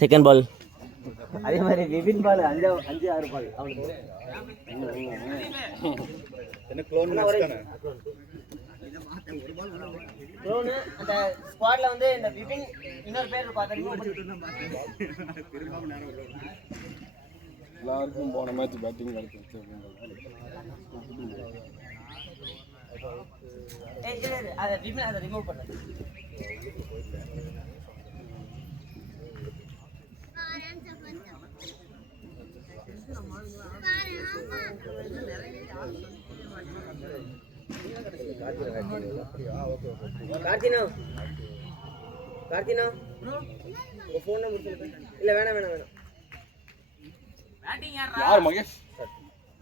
Second ball. அதே மாதிரி விபின் பால் 5-6 பால் அவனுக்கு. என்ன க்ளோன் மேட்ச்தானே க்ளோன். அந்த ஸ்குவாட்ல வந்து இந்த விபின் இன்னொரு பேர் இருப்பா தெரியுமா? எல்லாருக்கும் போன மேட்ச் பேட்டிங் கிடைச்சிருச்சு. அதை விபின் அதை ரிமூவ் பண்ணு. கார்த்தினா கார்த்தினா ஃபோன் நம்பர் சொல்லு. இல்ல வேணாம் வேணாம் வேணாம். பேட்டிங் யார் மகேஷ்?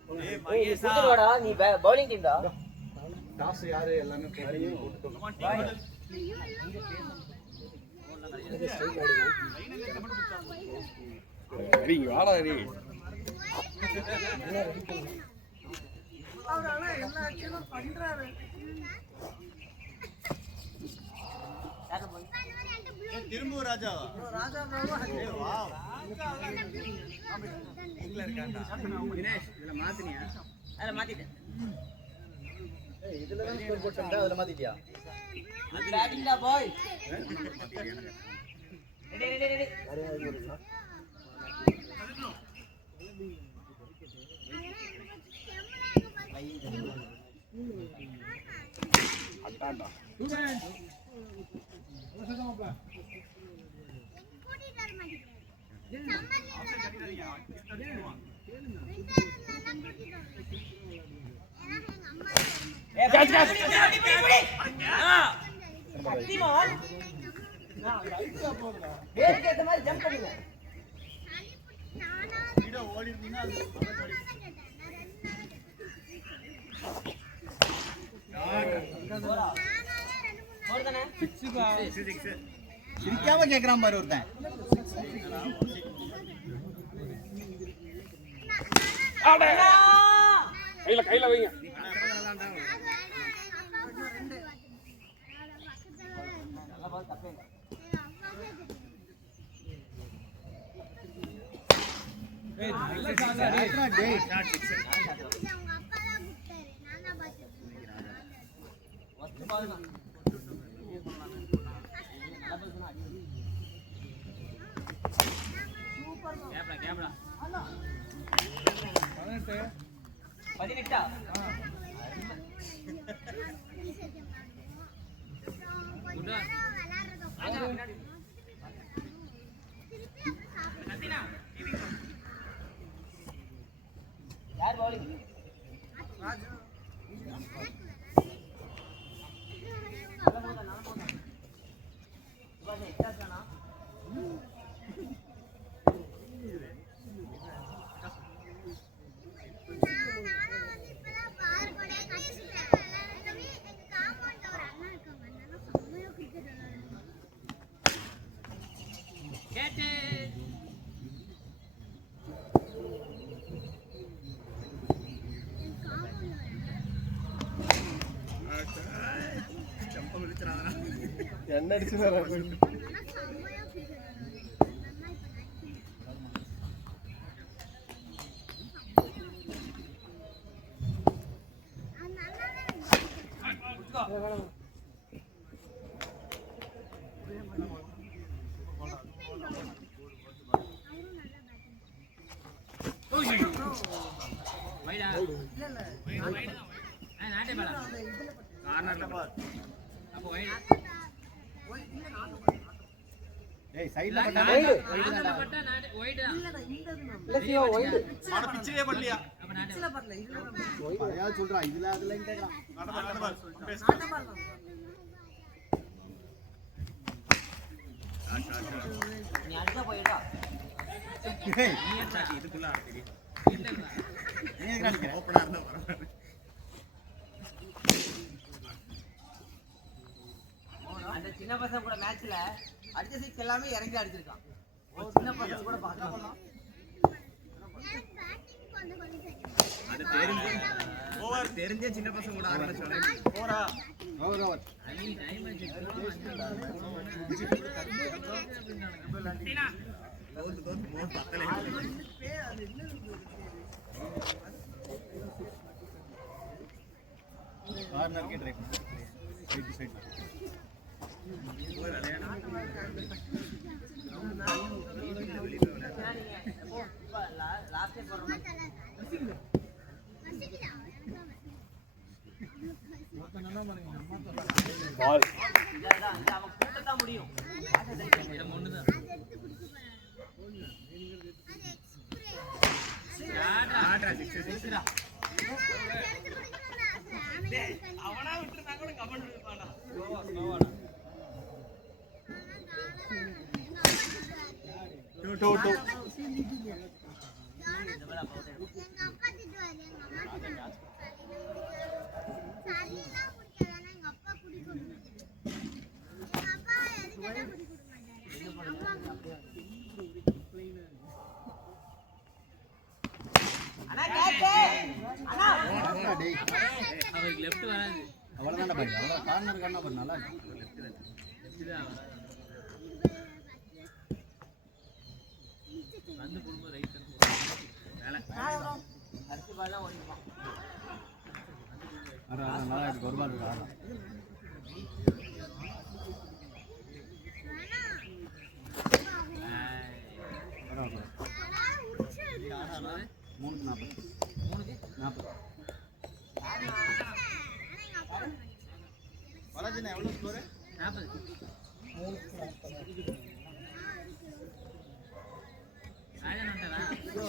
குடுத்துடுவாடா, நீ பவுலிங் டீம் டா. டாஸ் யாரு எல்லாமே போட்டு நீங்க வாடா நீ. அவரால எல்லா ஆக்ஷனும் பண்றாரு. திரும்ப ராஜாவா? ராஜாவா? வாவ். இங்க இருக்கான்டா. தினேஷ் இதல மாத்தினியா? அத மாத்திட்டேன். இதுல தான் ஸ்கோர் போட்டா அதுல மாத்திட்டியா? அது பேட்டிங் டா பாய். Ready ready ready. அட்டாடா. பேருக்கு ஏத்த மாதிரி ஜம்ப் பண்ணுங்க. வீடியோ ஓடி இருந்தீனா சிரிக்காம கேக்குறான் பாரு ஒருத்தன். கையில வைங்க. யார் பவுலிங்? என்ன அடிச்சுறாரு? ஏய் சைடுல பட்டா பட்டா வைட் தான். இல்ல சிவா வைட். ஆனா பிச்சிலே படலையா? அப்ப நாட்டுல படல. இதுல பையா சொல்றா இதுல அதுல கேக்குறான். நாடபால் நீ அடிச்சா போயிடா. ஏய் நீ என்ன இதுக்குள்ள ஆடுறீங்க? இல்ல இல்ல. நீ எங்க அடிக்கிற? ஓபனா இருந்தா பரவாயில்லை. அந்த சின்ன பசங்க கூட மேட்ச்ல அடிச்ச சிக்ஸ் எல்லாமே இறங்கி அடிச்சிருக்கான். சின்ன பசங்க கூட பார்க்கலாம். அது தெரிஞ்சு ஓவர் தெரிஞ்சே சின்ன பசங்க கூட ஆரம்பிச்சாங்க போறா ஓவர் ஓவர் தோத்து மோட் பக்கல கார்னர் கே try side to side over விளையாடா லாஸ்ட் டைம் போறோம் பால் இதான் அவன் கூட்டத்தான் முடியும் ஆட்ரா 66 அவனா விட்டுறதா கூட கமெண்ட் பண்ணுவானா ஸ்லோவாடா 2 அண்ணா கேட்ச் அண்ணா டேய் அவருக்கு லெஃப்ட் வராது அவ்வளவுதான் பாரு அவ்வளவு கார்னர் கார்னர் பாரு நல்லா லெஃப்ட் தான் வந்து போடும்போது ரைட் மேல அரிசி பால்லாம் ஓடிப்பான் ஆனா நல்லா இருக்கு ஒரு பால் ஆனா பரவாயில்லை 3:40 வராஜனா எவ்வளவு ஸ்கோர் 40 ராஜா நண்டா ப்ரோ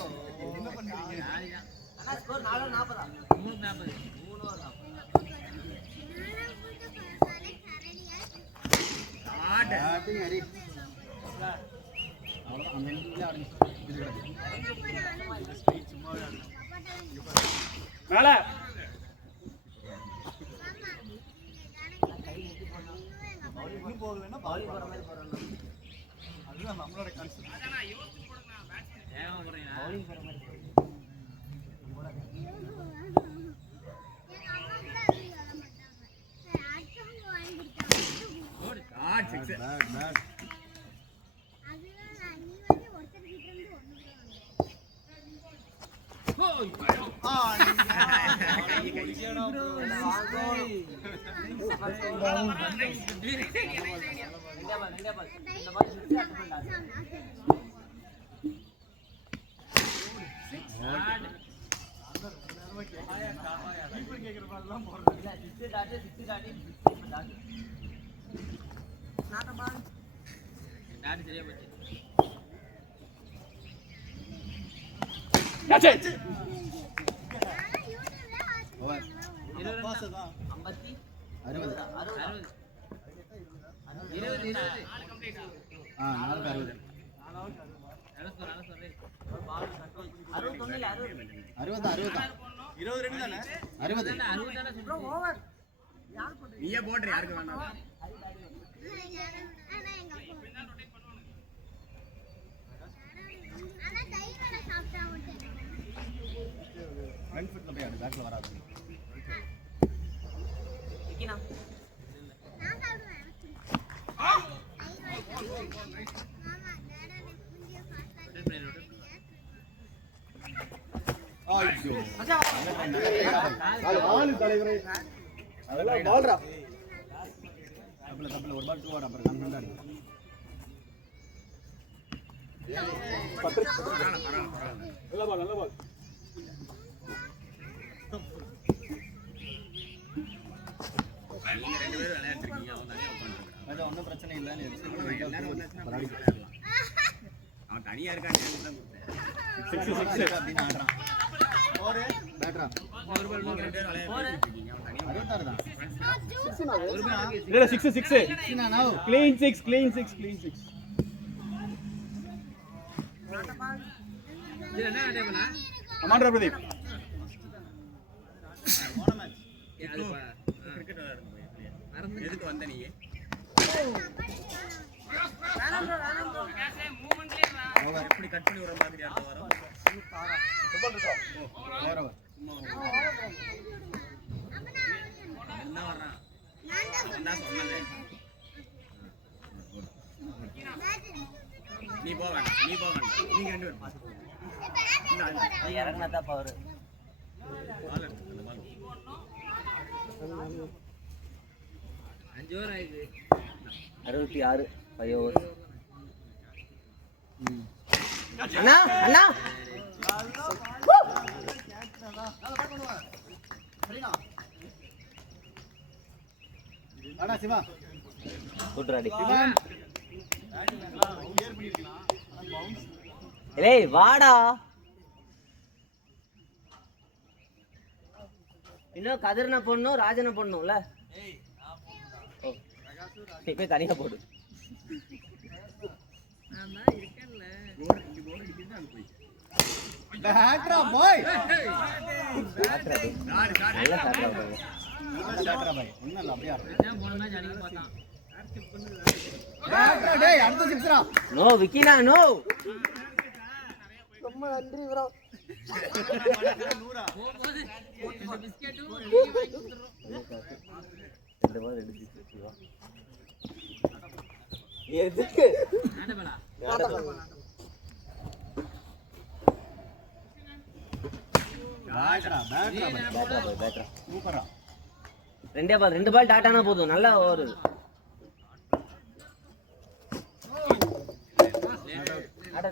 என்ன பண்றீங்க ராஜா அண்ணா ஸ்கோர் 4-40 3:40 ஆட் பேட்டிங் அடி அவ்வளவு அந்த எண்ட்ல ஆடுங்க இது மேல இன்னும் போகலன்னா பவுலிங் போற மாதிரி போறோம் அதுதான் நம்மளோட கான்செப்ட் ஏன் போறீங்க பவுலிங் போற மாதிரி ஆட் 6 பேட் பேட் டாடி சரியா போச்சு ஓவர் 20 தான் 60 20 ஆ 4 60 22 தானே 60 நீயே போடுற யாருக்கு வேண்டாம் ஃப்ரண்ட் ஃபுட்ல போய் ஆடு பேக்ல வராது ஐயோ ஆளு தலைவரே அதெல்லாம் பால்ரா தப்புல ஒரு பால் 2 ஆட அப்புறம் கன்ஃபார்ம் அடி நல்ல பால் நீங்க ரெண்டு பேரும் விளையாடுறீங்க அவன் தனியா உட்கார்ந்திருக்கான் அது ஒன்றும் பிரச்சனை இல்லை நீ எல்லாரும் ஒண்ணா விளையாடலாம் அவன் தனியா இருக்கான்னு தான் கொடுத்தேன் 6 அப்படின்னு ஆடுறான் பேட்ரா ஒரு பால் நீங்க ரெண்டு பேரும் விளையாடிட்டு இருக்கீங்க அவன் தனியா 66 தான் இல்ல 6 6 நானோ clean 6 இது என்ன அடே பண்ணா கமாண்டர் பிரதீப் போன மேட்ச் அது கிரிக்கெட் விளையாடுங்க போய் மறந்து எதுக்கு வந்த நீ ஓவர் எப்படி கட் பண்ணி விடுற மாதிரி அடுத்த வாரம் என்ன வர்றான் என்ன சொன்னது நீ போக வேண்டாம் நீங்க ரெண்டு பேரும் இறங்கினா தான் பவர். பால் எடுத்து அந்த பால் 5 ஓவர் ஆயிடுது 66 5 ஓவர். அண்ணா அண்ணா அடா சிவா குட்ராடி. ஏய் வாடா. இன்னும் கதிரனை பொண்ணும் ராஜனை பொண்ணும்ல. நீ போய் தனியா போடு. பேட்ரா பாய் நல்ல சாட்ரா பாய். பேட்ரா பாய் ஒண்ணும் இல்ல அப்படியே நான் போன மேட்ச் அடிக்க பார்த்தான் பேட்ரா டேய் அடுத்த சிக்ஸ்ரா. No விக்கினா no. ரொம்ப நன்றி ப்ரோ. போகும்போது இந்த பிஸ்கெட்டும் வாங்கி கொடுத்துறோம். இந்த மாதிரி ரெண்டு சிக்ஸ் வா. எதுக்கு ஆடபலா பேட்ரா பேட்ரா பாய் பேட்ரா. சூப்பரா. ரெண்டு பால் டாட்டானா போதும். நல்லா ஓவர். நாட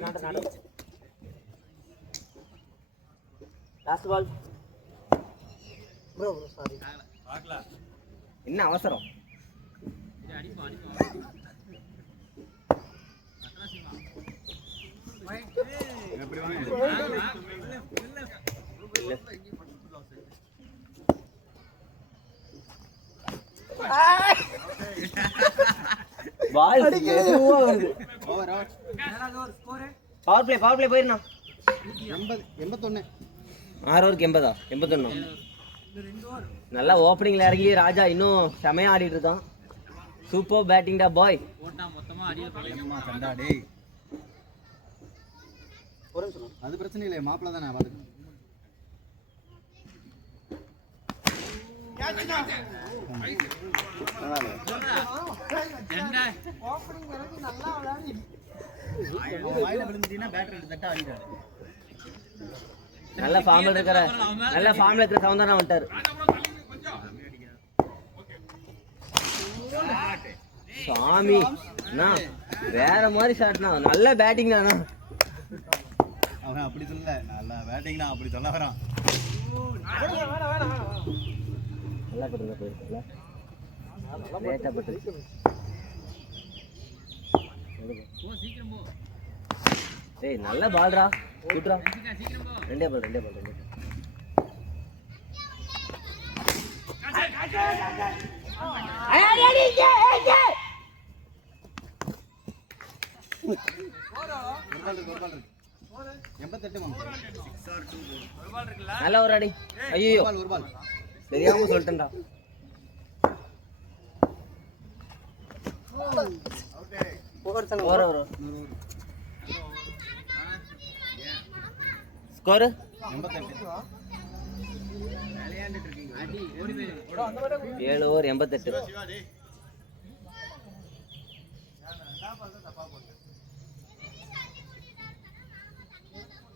லாஸ்ட் பால். Bro sorry. என்ன அவசரம்? இது அடிப்போம் எப்படி வாங்க பால் எதுவோ வருது. Over power play போயிருண்ணா. 81 6 ஓவருக்கு 80 81. நல்லா ஓப்பனிங்ல இறங்கி ராஜா இன்னும் செமையா ஆடிட்டு இருக்கான். சூப்பர் பேட்டிங் டா பாய். போட்டா மொத்தமா அடியில போய் அம்மா சண்டா டேய். அது பிரச்சனை இல்லை மாப்பிள்ள தானே பாத்துக்க. என்ன வாயில விழுந்துட்டீங்கன்னா பேட்டரி தட்டா ஆடிட்டாரு. நல்ல ஃபார்ம்ல இருக்கிற சவுந்தரனா வந்துட்டாரு. சாமி அண்ணா வேற மாதிரி ஷாட்னா. நல்ல பேட்டிங் தானா. அவன் அப்படி சொல்லல. நல்லா பேட்டிங் தான் அப்படி சொல்ல வரான். நல்லா போயிருக்கல. லேட்டா பட்டு. போ சீக்கிரம் போ டேய் நல்ல பால்ரா. குட்ரா. சீக்கிரம் போ ரெண்டே பால். ஒரு பால் இருக்கு 88 மாமா. நல்ல ஒரு அடி. ஐயோ ஒரு பால் தெரியாம சொல்லிட்டேன்டா. Over score 88. அடி ஓடி போய் 7 ஓவர் 88.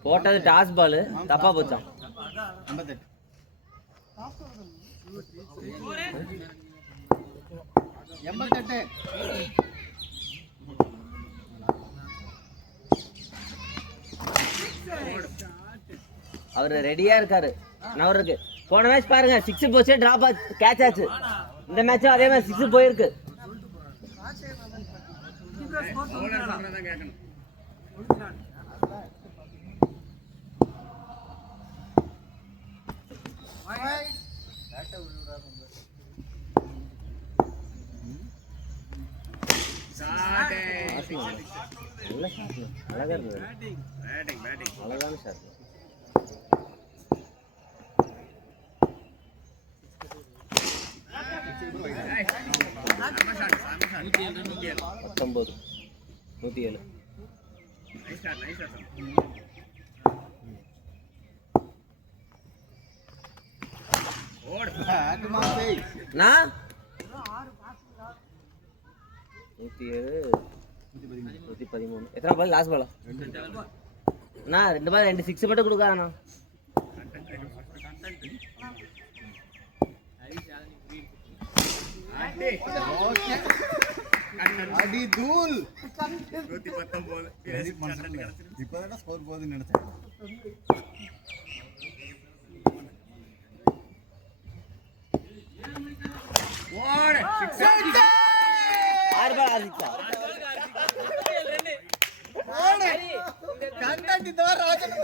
போட்டது டாஸ் பால் தப்பா போச்சான். 88. அவரு ரெடியா இருக்காரு. நவருக்கு போன மேட்ச் பாருங்க 6 போச்சு, டிராப் கேட்ச் ஆச்சு. இந்த மேட்சும் அதே மாதிரி 6 போயிருக்கு. நல்ல ஷாட், அழகா இருந்தது. அழகான ஷாட். பேட் மாசே நான் 107 113. எத்தனை பால் லாஸ்ட் பாலா? நான் 2 பால் 2 6 மட்டும் கொடுக்காதண்ணா. அடி தூள் 119 இப்போதான் ஸ்கோர் போகுதுன்னு நினைச்சேன். ஓடு 6 பால் 6 சிக்ஸா? கண்டென்ட் இந்த வாரம் ராஜன்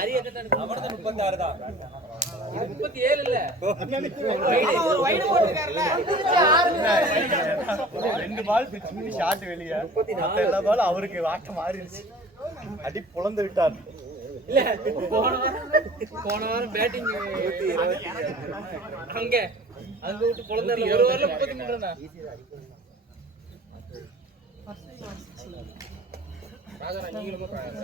ஹரி எத்தனை அவர்தான் 36 தான். 37 இல்ல. ஒரு வைடு போட்டுருக்காருல. 2 பால் பிச்சு ஷாட் வெளிய. மத்த எல்லா பால் அவருக்கு வாட்ட மாறிடுச்சு. அடி புலந்து விட்டார். இல்ல போன வாரம் பேட்டிங் அங்க அங்க விட்டு பொளந்தறல ஒரு வாரல 33 தான். ராஜா நீங்களும் பாருங்க.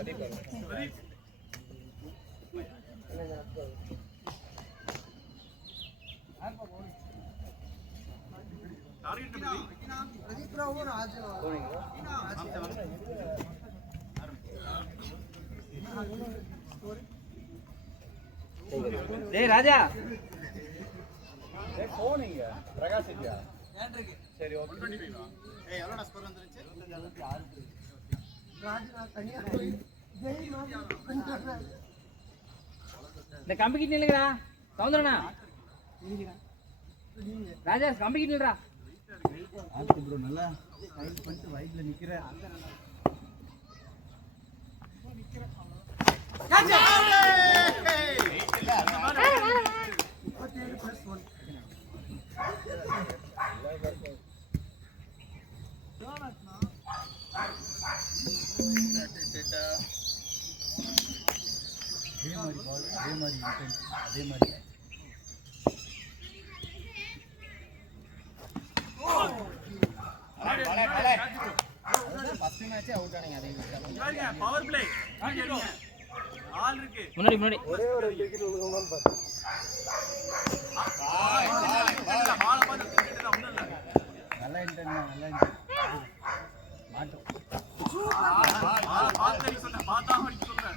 டேய் ராஜா டேய் போனீங்க பிரகாஷ் இல்லையா? சரி ஓகே. ஏய் எவ்வளவு ஸ்கோர் வந்துருச்சு? ராஜா தனியா இந்த கம்பி கிட்ட நில்லுங்கடா சௌந்தரனா. ராஜா கம்பி கிட்ட நில்லுடா. ஆத்து ப்ரோ நல்லா டைட் பண்ணிட்டு வைட்ல நிக்கிற. அதே மாதிரி ஃபர்ஸ்ட் மேட்ச் அவுட் ஆனீங்க. அதே பவர் பிளே ஆல் இருக்கு. முன்னாடி முன்னாடி ஒரே ஒரு விக்கெட் விழுகணும்னு பாரு. பால பாத்து கிட்ட ஒண்ணும் இல்ல. நல்லா இன்டென்ட் மாட்டு பாத்து சொன்ன பாத்தா அடிச்சு சொல்றேன்.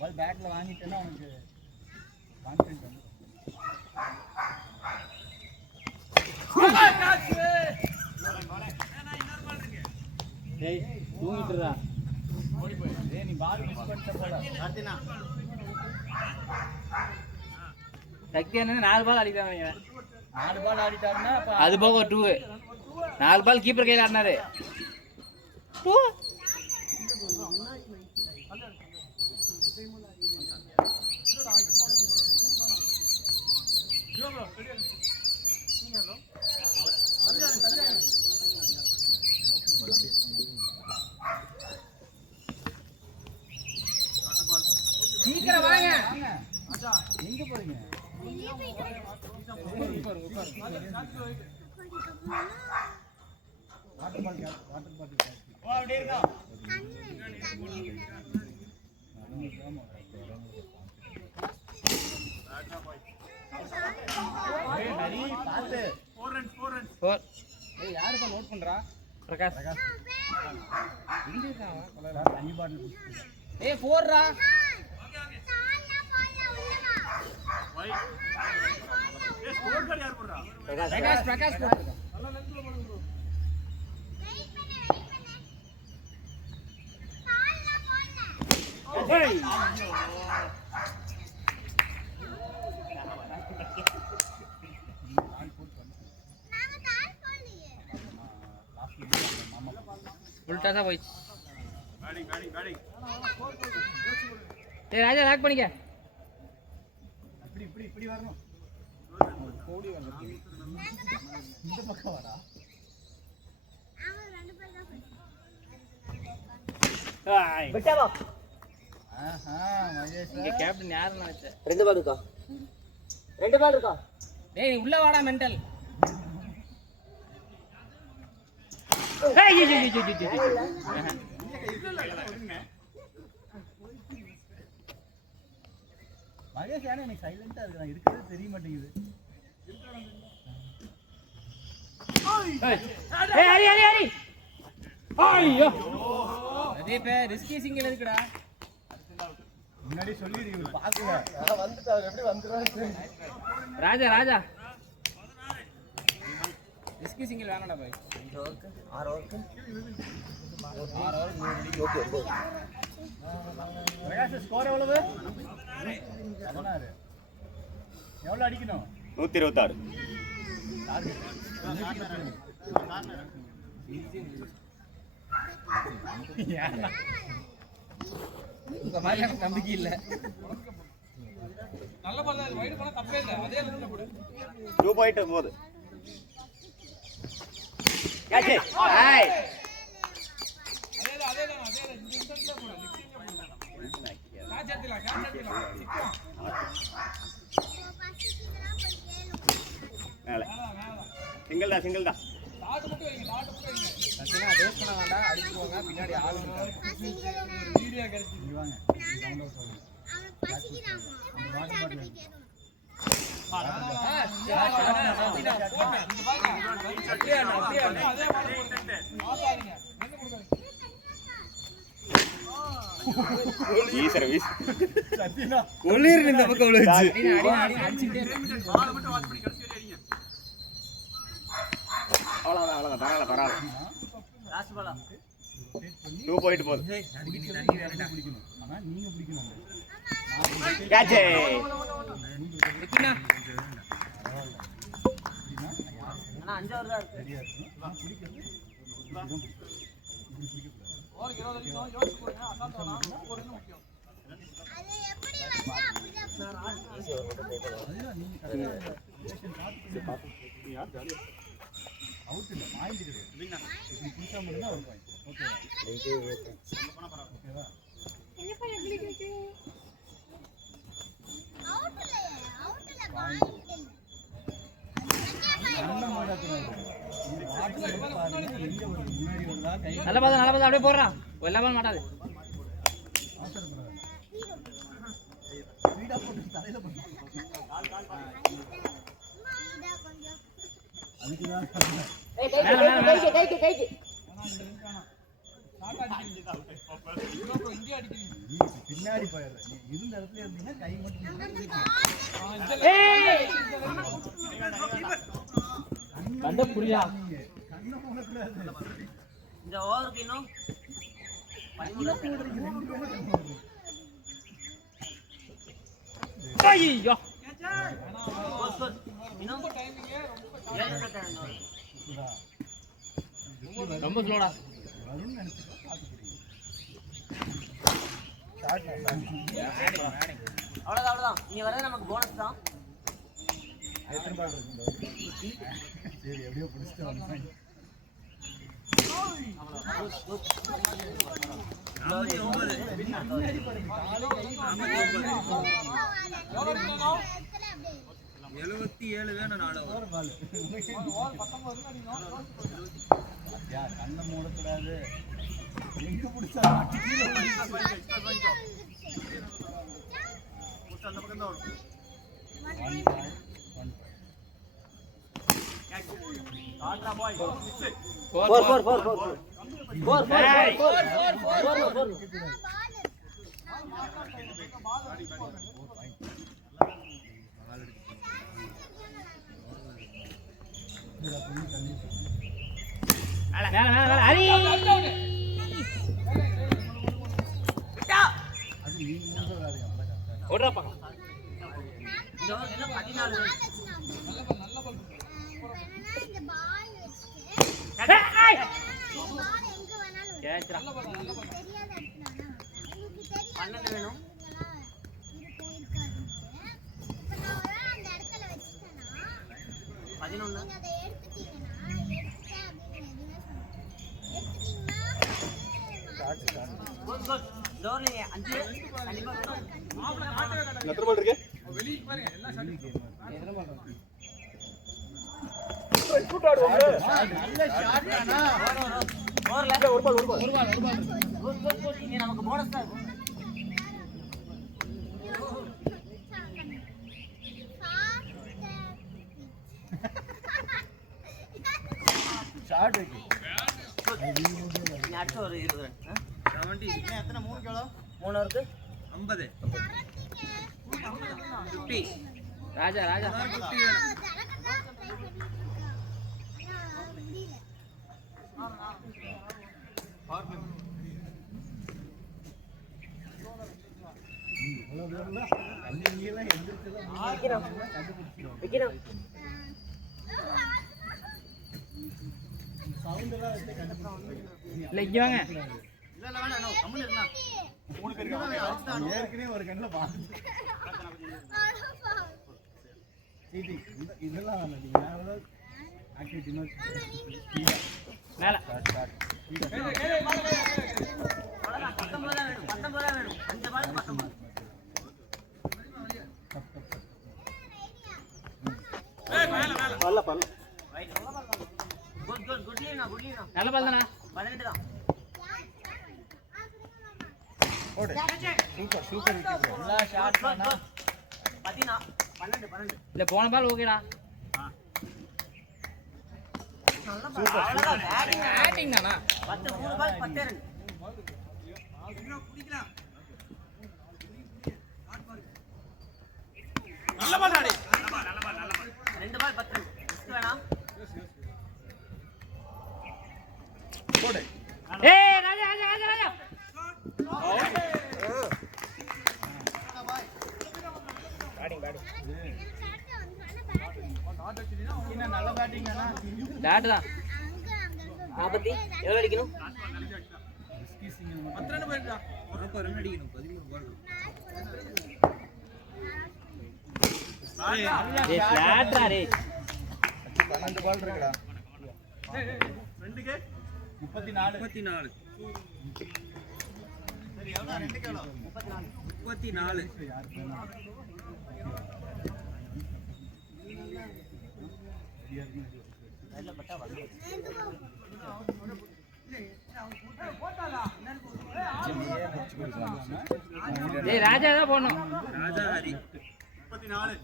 பால் பேட்ல வாங்கிட்டேன்னா உனக்கு கான்ஃபிடன்ஸ் வந்து டேய் தூங்கிட்டுடா. டேய் நீ பால் மிஸ் பண்ணிட்ட போல. கார்த்தினா சக்தி அண்ணன் 4 பால் அடிச்சாங்க. 4 பால் ஆடிட்டாருன்னா அப்ப அது போக ஒரு 2 4 பால் கீப்பர் கையில ஆடினாரு. 2 சீக்கிரம் வாங்க. எங்க போறீங்க? வாட்டர் பாட்டில் ஓ அப்படியே இருக்கா. ஏய் ஹரி பாத்து 4 ரன்ஸ் 4. ஏய் யாருப்பா நோட் பண்றா? பிரகாஷ் எங்க இருக்கான் கொலரா தண்ணி பாட்டில். ஏய் 4 ரா. வை ஏ ஸ்கோர் கார்டு யார் போடுறா? பிரகாஷ் போடுங்க. ஏய் உல்டா தான் போயிச்சு. பேட்டிங் ஏய் ராஜா லாக் பண்ணிக்க. இப்படி வரணும். கோடி வந்து இந்த பக்கம் வரா. ஏய் விட்டா வா. ஆஹா மகேஷ் இங்க கேப்டன் யாருன்னு நினைச்ச? 2 பால் இருக்கா? 2 பால் இருக்கா? டேய் உள்ள வாடா மெண்டல். மகேஷ் ஏன்னா எனக்கு சைலண்டா இருக்கு, நான் இருக்கிறது தெரிய மாட்டேங்குது. அதே பே ரிஸ்கி சிங்கிள் எதுக்குடா? முன்னாடி சொல்லிடு, இவர் பாக்கல. நான் வந்துட்டாரு, எப்படி வந்துறாரு? ராஜா ராஜா ரிஸ்கி சிங்கிள் வேணாம்டா பாய். 6 ஓவருக்கு பிரகாஷ் ஸ்கோர் எவ்வளவு? 16. எவ்வளவு அடிக்கணும்? 126. இந்த மாதிரி எனக்கு நம்பிக்கை இல்ல. நல்ல பால் தான், வைட் போனா தப்பே இல்ல. அதே லெவல்ல போடு. 2 பாயிண்ட் போகுது. கேட்ச் அதே இந்த இன்டென்ட்ல போடு. லிக்ஸிங்ல போடு. கேட்ச் எடுத்துலாம். சிக்குவான். மேல சிங்கிள் தான். டாட் மட்டும் வைங்க. சத்தியமா டேஸ் பண்ண வேண்டாம். அடிச்சு போங்க. பின்னாடி ஆளு இருக்காங்க. Video correct. இங்க வாங்க. குளிர் இந்த பக்கம் விழுந்துச்சு. அவ்வளவுதான் பரவாயில்ல. லாஸ்ட் பாலா 2 பாயிண்ட் போகுது. பிடிக்கணும். ஆனா நீங்க பிடிக்கணும். கேட்ச். நிக்கினா ஆனா 5 ஓவர் தான் இருக்கு. சரியா இருக்கு. நான் பிடிக்கிறது. ஓவர் 20 அடிக்கும். யோசிச்சு போடுங்க. அசால்ட்டா வேணாம். ஒரு இன்னும் முக்கியம். அதுதான் நீங்க கரெக்டா ரிலேஷன் காத்துக்கிட்டு யார் ஜாலியா அவுட் இல்ல, பாயிண்ட் கிடையாது. இப்படி புடிச்சா மட்டும் தான் ஒரு பாயிண்ட். ஓகேவா? ஓகேவா? என்ன பண்ண கிளிக்கு அவுட் இல்ல நல்ல மாடத்துல இந்த வாட்ஸ்அப்ல பாருங்க, எங்க ஒரு முன்னாடி வந்தா கை நல்ல பால் அப்படியே போடுறான். எல்லா பால் மாட்டாது. அவசரப்படாத. ஸ்பீடா போட்டு தலையில போடு. அதுக்குதான் பின்னாடி போயிடுற. நீ இருந்த இடத்துல இருந்தீங்கன்னா கை மட்டும் கண்ட புரியா கண்ணை போடக்கூடாது. இந்த ஓவருக்கு இன்னும் 13 ஐயோ இன்னும் ரொம்ப ஸ்லோடா. வரும்னு நினைச்சிட்டு பார்த்துக்கிறீங்க. அவ்வளவுதான். நீ வரது நமக்கு போனஸ் தான். எத்தனை பால் இருக்கு? சரி, எப்படியோ பிடிச்சிட்டு வந்தேன். பின்னாடி பாருங்க, காலை கை 77 வேணும். 4 ஒரு பால். யா, கண்ணை மூடக்கூடாது. எங்க பிடிச்சா கீழே எத்தனை பால் இருக்கு? வெளியே பாருங்க எல்லாம் கேம். எத்தனை பால் நல்ல ஷாட் தானா ஓவர்ல ஒரு பால் குட் இங்க நமக்கு போனஸ் தான் இருக்கும் ஷாட் வைக்கு நீ அடுத்து ஒரு 20 ரன் 70 எத்தனை 3 கிலோ 3 இருக்கு 50 50 ராஜா 50 வேணும் விக்ரம் சவுண்ட் எல்லாம் வச்சு கண்டுபிடிச்சு இல்ல இங்க வாங்க இல்ல வேணாம் கம்முனு இருந்தா 3 பேர் ஏற்கனவே ஒரு கண்ணுல பாத்து சீடி இதெல்லாம் நீங்க வேற ஆக்டிவிட்டி நோட் மேல ஸ்டார்ட் 19 வேணும் அந்த பால் 19 பல்ல பல்ல குட் லீனா நல்ல பால் தானா 18 தான் ஓடு சூப்பர் சூப்பர் விக்கெட் எல்லா ஷாட் தானா 12 இல்ல போன பால் ஓகேடா சூப்பர் அவ்வளவுதான் பேட்டிங் தானா 10 3 பால் 10 ரன் நல்ல பால் ஆடி 2 பால் 10 ரன் வேணாம் ஓடு ஏய் ராஜா என்ன நல்ல பேட்டிங் தானா பேட் தான் 40 எவ்வளவு அடிக்கணும் ரிஸ்கி சிங்கிள் 10 ரன் போயிடுடா ஒரு ரன் அடிக்கணும் 13 பால் ஏய் ஃபிளாட்ரா ரே 12 பால் இருக்குடா ரெண்டுக்கு 34 34 சரி எவ்வளவு 2 கிலோ 34 ஏய் ராஜா தான் போணும் ராஜா ஹரி 34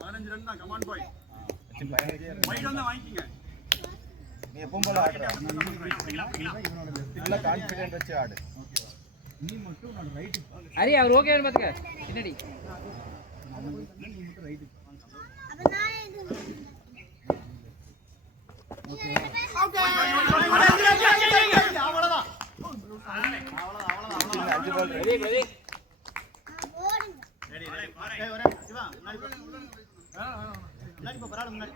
15 ரன் தான் கமான் பாய் வைட் வந்து வாங்கிக்கங்க நீ எப்பவும் போல ஆடுற இவனோட லெஃப்ட் நல்ல கான்ஃபிடென்ட் வச்சு ஆடு நீ மட்டும் உன்னோட ரைட் ஹரி அவர் ஓகேன்னு பாத்துக்க என்னடி நீ மட்டும் ரைட் அவ்வளவுதான் அவ்வளவுதான் 5 பால் ரெடி ஓடுங்க ரெடி ரெடி ஒரே சிவா முன்னாடி போ பராட முன்னாடி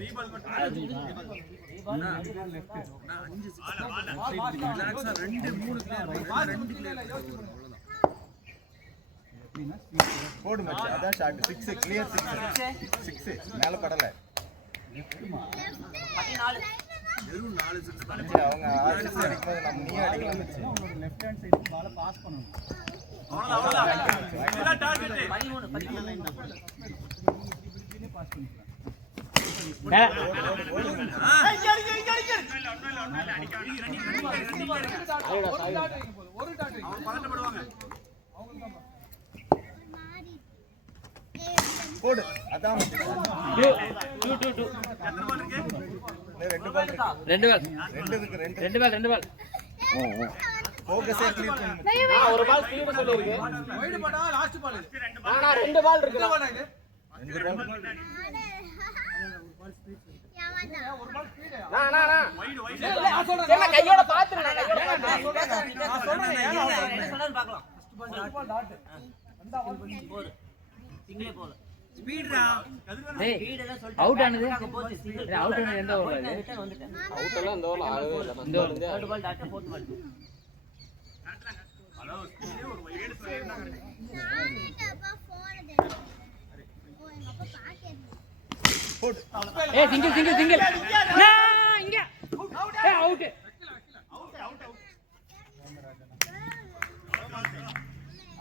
ரீபால் மட்டும் நான் 5 ரிலாக்ஸா 2 3 பிளேயர் 2 பிளேயர் அவ்வளவுதான் போடு மச்சி அதான் ஷாட் 6 கிளியர் 6 மேல படல 14 வெறும் 4 சிக்ஸ் மச்சி அவங்க 6 6 அடிக்கும்போது நம்ம நீ அடிக்கலாம் மச்சி உங்களோட லெஃப்ட் ஹேண்ட் சைடு பால பாஸ் பண்ணனும் அவ்வளவுதான் எல்லாம் டார்கெட் 13 பாஸ் பண்ணிக்கலாம் போடு அதான் மச்சி 2 ரெண்டு பால் இருக்கு ரெண்டு பால் ரெண்டு இருக்கு ரெண்டு பால் ஃபோக்கஸே கிளியர் பண்ணு மச்சி ஒரு பால் ஸ்பீடு சொல்லிருக்கு வைடு போடா லாஸ்ட் பால் ஆனா ரெண்டு பால் இருக்கு ரெண்டு பால் வைடு வைடு என்ன கையோட பாத்துறேன் நான் சொல்றேன் என்ன சொல்றேன்னு பார்க்கலாம் போடு சிங்கிளே போடு ஸ்பீட்ரா டேய் அவுட் ஆனது அவுட் ஆனது எந்த ஓவர் இது ரிட்டர்ன் வந்துட்டேன் அவுட் எல்லாம் இந்த ஓவர் ஆகவே இல்ல இந்த over third ball dot fourth ball hello ஸ்பீடே ஒரு வைடு போடு ஏய் சிங்கிள் நான் இங்க ஏய் அவுட்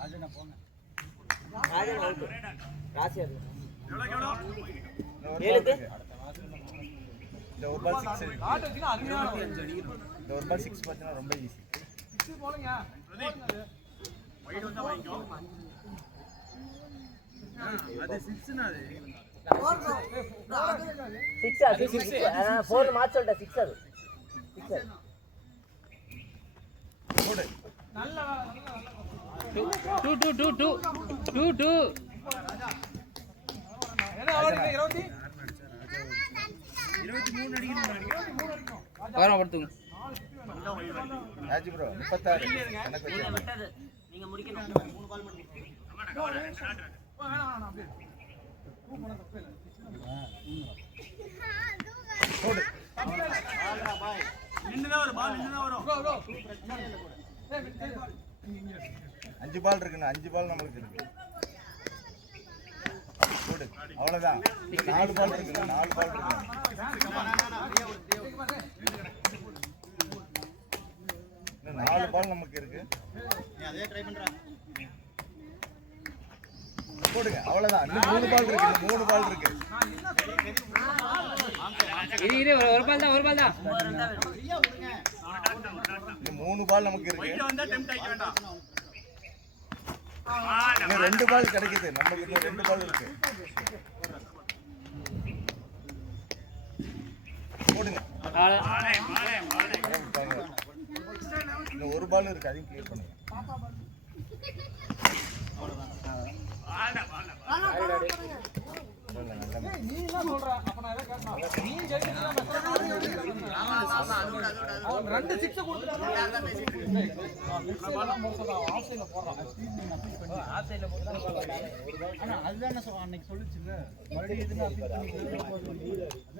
ஆஜனா போங்க ராஜா அவுட். ராசியா இருக்கு. எவ்வளோக்கு எவ்வளோ? ஏழுக்கு இந்த ஒரு பால் 6 இருக்கு. காட்டு வச்சுனா அருமையான இந்த ஒரு பால் 6 பார்த்தீங்கன்னா ரொம்ப ஈஸி. சிக்ஸ் போடுங்க. வைடு வந்தா வாங்கிக்கோ. அது 6னா அது. சிக்ஸா சிக்ஸ் 4 மார்க் சொல்லிட்டேன். சிக்ஸ் அது சிக்ஸ் போடு. நல்ல two two two two two two என்ன ஆவறீங்க 20 23 அடிக்கணும். வரோம் படுத்துங்க. ராஜ் ப்ரோ 36 எனக்கு வச்சு. விட்டது நீங்க முடிக்கணும். வேணாம் அப்படியே பூ போன தப்பு இல்ல. போடு. நின்னுதான் வரும் பால் நின்னுதான் வரும். கோ கோ 5 பால் இருக்குண்ணா. 5 பால் நமக்கு இருக்கு. போடு. அவ்வளவுதான். 4 பால் இருக்குண்ணா. 4 பால் இருக்கு. இன்னும் 4 பால் நமக்கு இருக்கு. போடுங்க. அவ்வளவுதான். இன்னும் 3 பால் இருக்கு. இன்னும் 3 பால் இருக்கு. இரு ஒரு பால் தான் இன்னும் 3 பால் நமக்கு இருக்கு. வைடு வந்தா டெம்ப்ட் ஆயிக்க வேண்டாம். இன்னும் 2 பால் கிடைக்குது. நமக்கு இன்னும் 2 பால் இருக்கு. போடுங்க. இன்னும் 1 பால் இருக்கு. அதையும் கிளியர் பண்ணுங்க. நீ என்ன சொல்ற? அப்ப நான் எதை கேட்கணும்? நீ ஜெயிச்சா அவன் 2 6 கொடுத்துட்டான். ஆஃப் சைடுல போறான். ஆஃப் சைடுல போடுறான். ஆனா அதுதான் அன்னைக்கு சொல்லுச்சுல மறுபடியும் இதுன்னு அப்பீல் பண்ணிக்கலாம்.